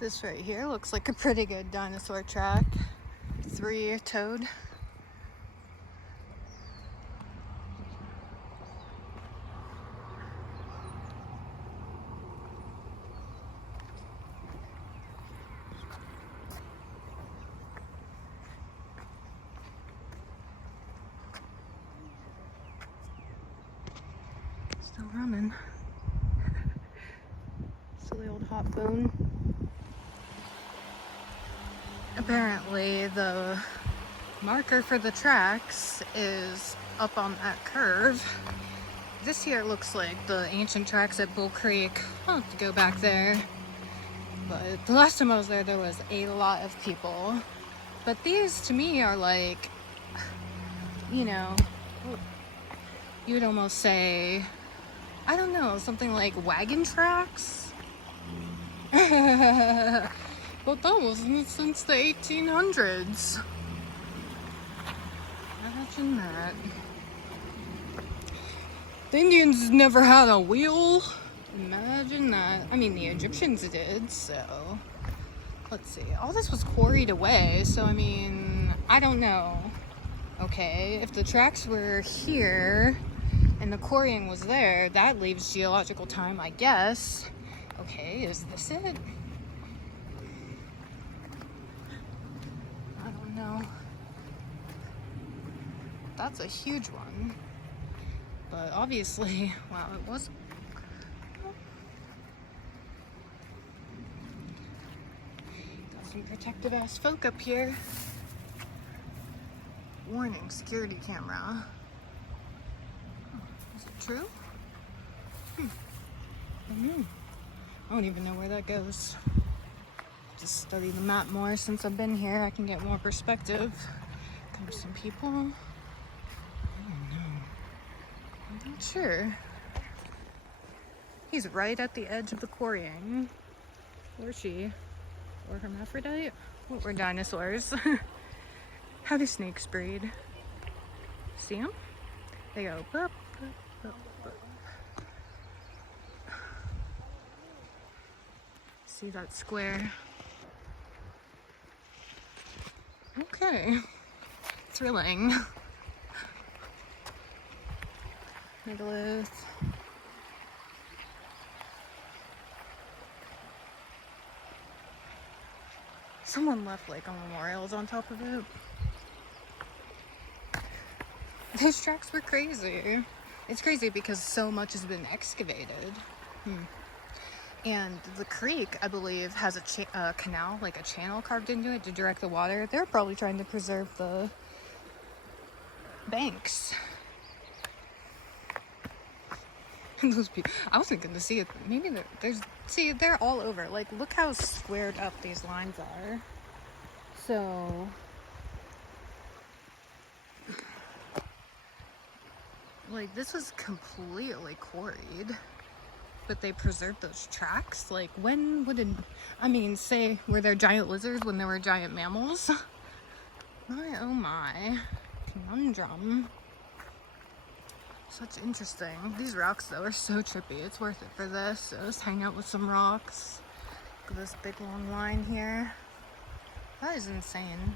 This right here looks like a pretty good dinosaur track. Three-toed. Still running. Silly old hot bone. Apparently the marker for the tracks is up on that curve. This here looks like the ancient tracks at Bull Creek. I'll have to go back there. But the last time I was there, there was a lot of people. But these to me are like, you know, you would almost say, I don't know, something like wagon tracks? But that wasn't since the 1800s. Imagine that. The Indians never had a wheel. Imagine that. I mean, the Egyptians did, so. Let's see. All this was quarried away, so I mean, I don't know. Okay, if the tracks were here and the quarrying was there, that leaves geological time, I guess. Okay, is this it? I don't know. That's a huge one. But obviously, wow, it was. Got some protective ass folk up here. Warning, security camera. Oh, is it true? I don't even know where that goes. Just study the map more since I've been here. I can get more perspective. There's some people. I don't know. I'm not sure. He's right at the edge of the quarrying. Or she. Or hermaphrodite. What were dinosaurs? How do snakes breed? See them? They go boop, boop, boop, boop. See that square? Okay. Thrilling. Megalith. Someone left like a memorials on top of it. These tracks were crazy. It's crazy because so much has been excavated. And the creek, I believe, has a canal, like a channel carved into it to direct the water. They're probably trying to preserve the banks. Those people, I wasn't going to see it. Maybe they're all over. Like, look how squared up these lines are. So, like, this was completely quarried. But they preserved those tracks? Like, when would say, were there giant lizards when there were giant mammals? My, oh my. Conundrum. Such interesting. These rocks, though, are so trippy. It's worth it for this. So just hang out with some rocks. Look at this big long line here. That is insane.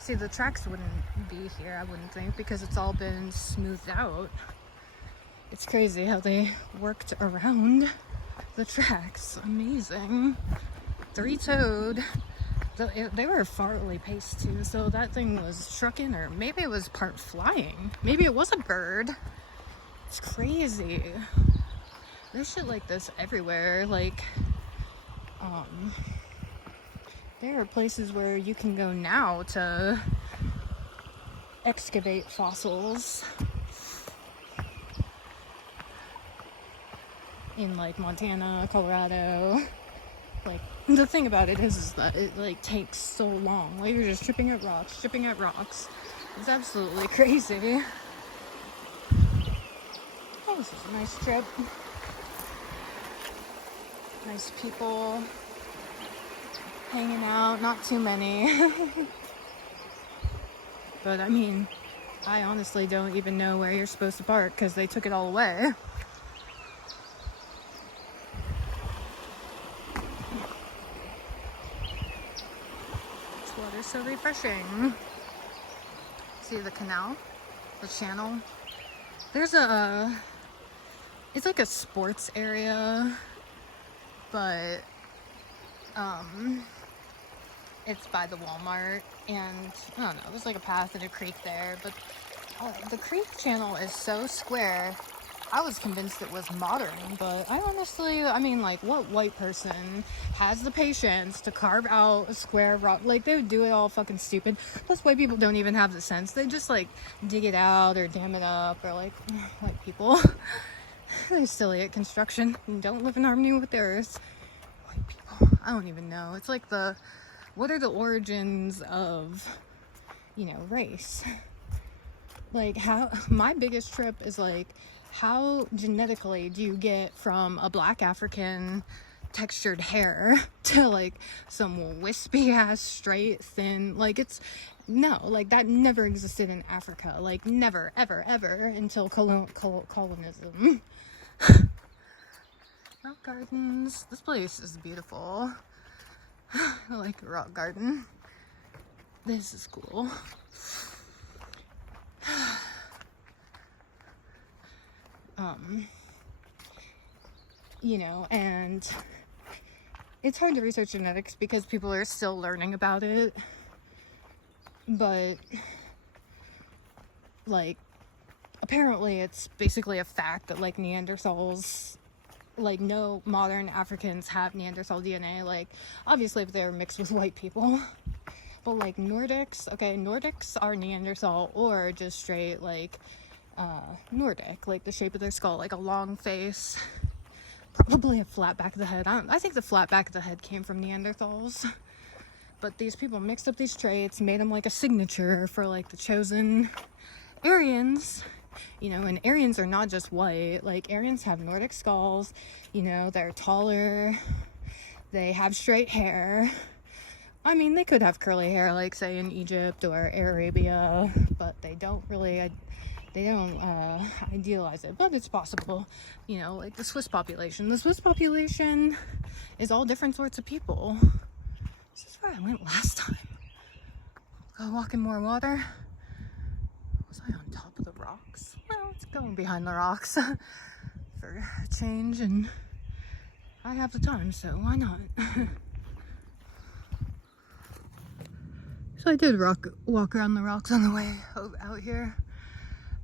See, the tracks wouldn't be here, I wouldn't think, because it's all been smoothed out. It's crazy how they worked around the tracks. Amazing. Three-toed. They were fartly paced too, so that thing was trucking, or maybe it was part flying. Maybe it was a bird. It's crazy. There's shit like this everywhere. Like, there are places where you can go now to excavate fossils. In like Montana, Colorado. Like, the thing about it is that it like takes so long. Like, you're just chipping at rocks. It's absolutely crazy. Oh, this is a nice trip. Nice people hanging out, not too many. But I mean, I honestly don't even know where you're supposed to park because they took it all away. refreshing. See the canal, the channel. There's a, it's like a sports area, but it's by the Walmart, and I don't know, there's like a path and a creek there, but the creek channel is so square. I was convinced it was modern, but I mean, like, what white person has the patience to carve out a square rock? Like, they would do it all fucking stupid. Plus, white people don't even have the sense. They just, like, dig it out or dam it up, or, like, white people. They're silly at construction and don't live in harmony with the earth. White people. I don't even know. It's like what are the origins of, race? Like, my biggest trip is, like, how genetically do you get from a black African textured hair to, like, some wispy ass straight thin, like, like, that never existed in Africa, like, never, ever, ever, until colonism. Rock gardens. This place is beautiful. I like a rock garden. This is cool. And it's hard to research genetics because people are still learning about it, but, like, apparently it's basically a fact that, like, Neanderthals, like, no modern Africans have Neanderthal DNA, like, obviously if they were mixed with white people, but, like, Nordics are Neanderthal, or just straight, like, Nordic, like the shape of their skull, like a long face, probably a flat back of the head. I think the flat back of the head came from Neanderthals, but these people mixed up these traits, made them like a signature for, like, the chosen Aryans, and Aryans are not just white, like, Aryans have Nordic skulls, they're taller, they have straight hair. I mean, they could have curly hair, like, say, in Egypt or Arabia, but they don't idealize it, but it's possible. Like the Swiss population is all different sorts of people. This is where I went last time. Go walk in more water. Was I on top of the rocks? Well, it's going behind the rocks for a change, and I have the time, so why not? So I did walk around the rocks on the way out here.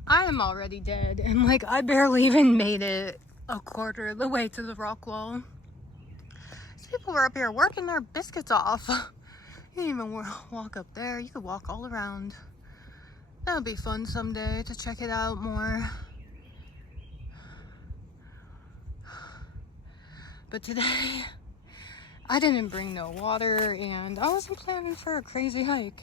I am already dead, and, like, I barely even made it a quarter of the way to the rock wall. These people were up here working their biscuits off. You didn't even walk up there. You could walk all around. That would be fun someday to check it out more. But today, I didn't bring no water, and I wasn't planning for a crazy hike.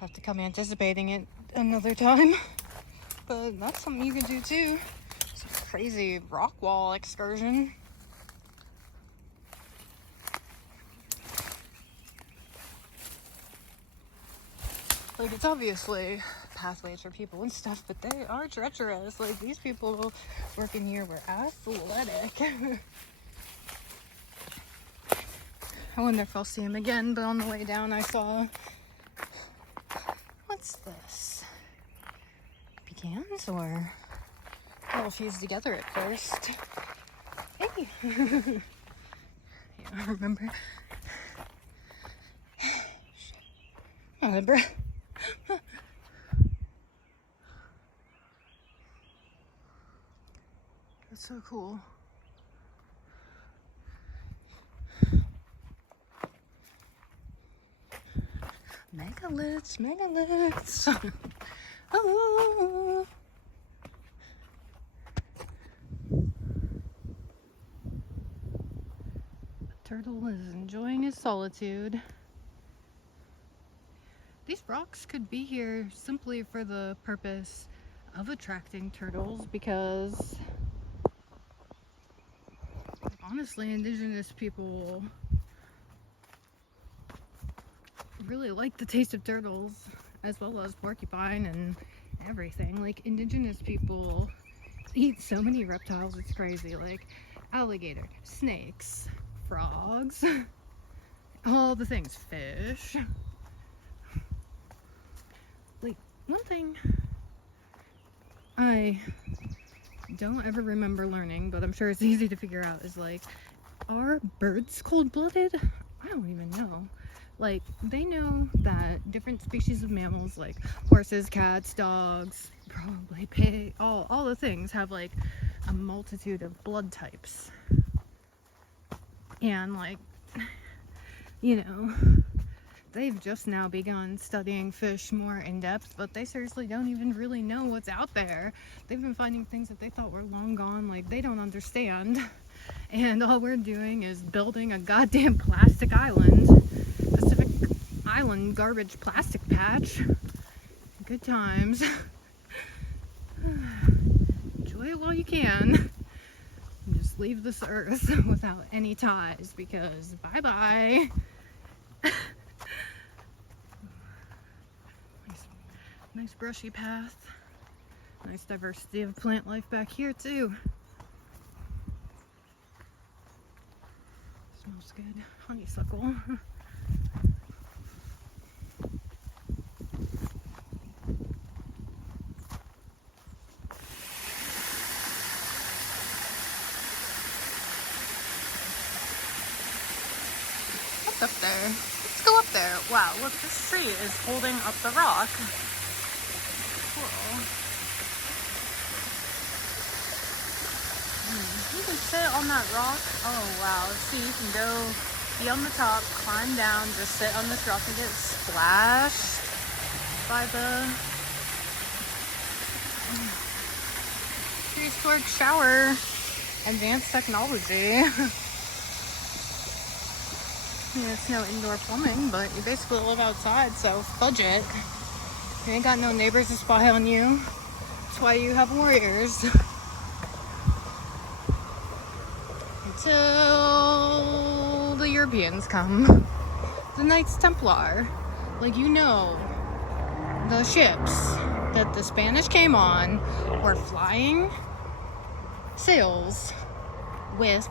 Have to come anticipating it another time, but that's something you could do too. It's a crazy rock wall excursion. Like, it's obviously pathways for people and stuff, but they are treacherous. Like, these people working here were athletic. I wonder if I'll see him again, but on the way down I saw, what's this? Pecans, or all fused together at first. Hey! Yeah, I remember. I remember. That's so cool. Megaliths. Oh. Turtle is enjoying his solitude. These rocks could be here simply for the purpose of attracting turtles, because honestly, indigenous people really like the taste of turtles, as well as porcupine and everything. Like, indigenous people eat so many reptiles, it's crazy. Like alligator, snakes, frogs, all the things. Fish. Like, one thing I don't ever remember learning, but I'm sure it's easy to figure out, is like, are birds cold-blooded? I don't even know. Like, they know that different species of mammals, like horses, cats, dogs, probably pig, all the things have like a multitude of blood types. And like, you know, they've just now begun studying fish more in depth, but they seriously don't even really know what's out there. They've been finding things that they thought were long gone, like they don't understand. And all we're doing is building a goddamn plastic island. Pacific Island garbage plastic patch. Good times. Enjoy it while you can. And just leave this earth without any ties, because bye-bye. Nice brushy path. Nice diversity of plant life back here too. Smells good. Honeysuckle. What's up there? Let's go up there. Wow, look, this tree is holding up the rock. Cool. You can sit on that rock. Oh wow, see, you can go be on the top, climb down, just sit on this rock and get splashed by the prehistoric shower. Advanced technology. Yeah, it's no indoor plumbing, but you basically live outside, so fudge it. You ain't got no neighbors to spy on you. That's why you have warriors. Until the Europeans come. The Knights Templar. Like, you know, the ships that the Spanish came on were flying sails with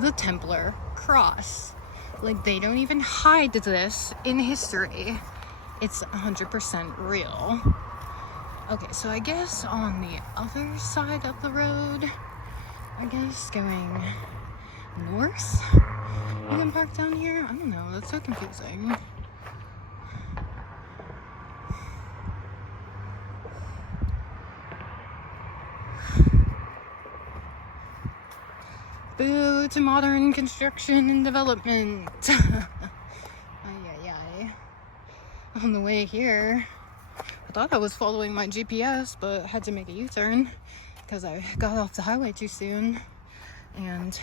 the Templar cross. Like, they don't even hide this in history. It's 100% real. Okay, so I guess on the other side of the road, I guess going north, you can park down here? I don't know, that's so confusing. Boo to modern construction and development. On the way here, I thought I was following my GPS, but I had to make a U-turn because I got off the highway too soon. And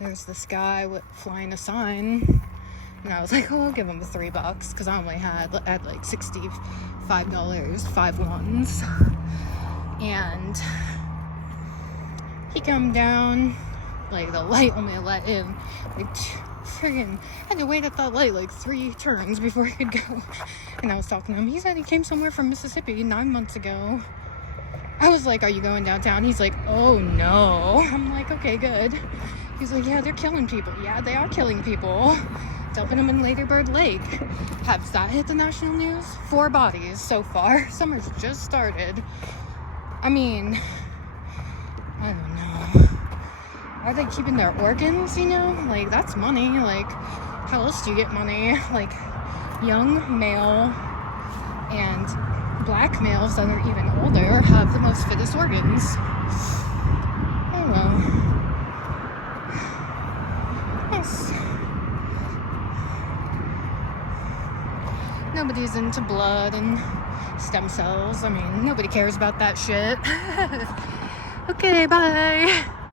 there's this guy flying a sign, and I was like, oh, I'll give him the $3 because I only had like $65, 5 ones. And he come down, like the light only let in like friggin' had to wait at that light like 3 turns before he could go. And I was talking to him. He said he came somewhere from Mississippi 9 months ago. I was like, are you going downtown? He's like, oh no. I'm like, okay, good. He's like, yeah, they're killing people. Yeah, they are killing people. Dumping them in Lady Bird Lake. Has that hit the national news? 4 bodies so far. Summer's just started. I mean, I don't know. Are they keeping their organs, you know? Like, that's money. Like, how else do you get money? Like, young male and black males that are even older have the most fittest organs. Oh well. Yes. Nobody's into blood and stem cells. I mean, nobody cares about that shit. Okay, bye.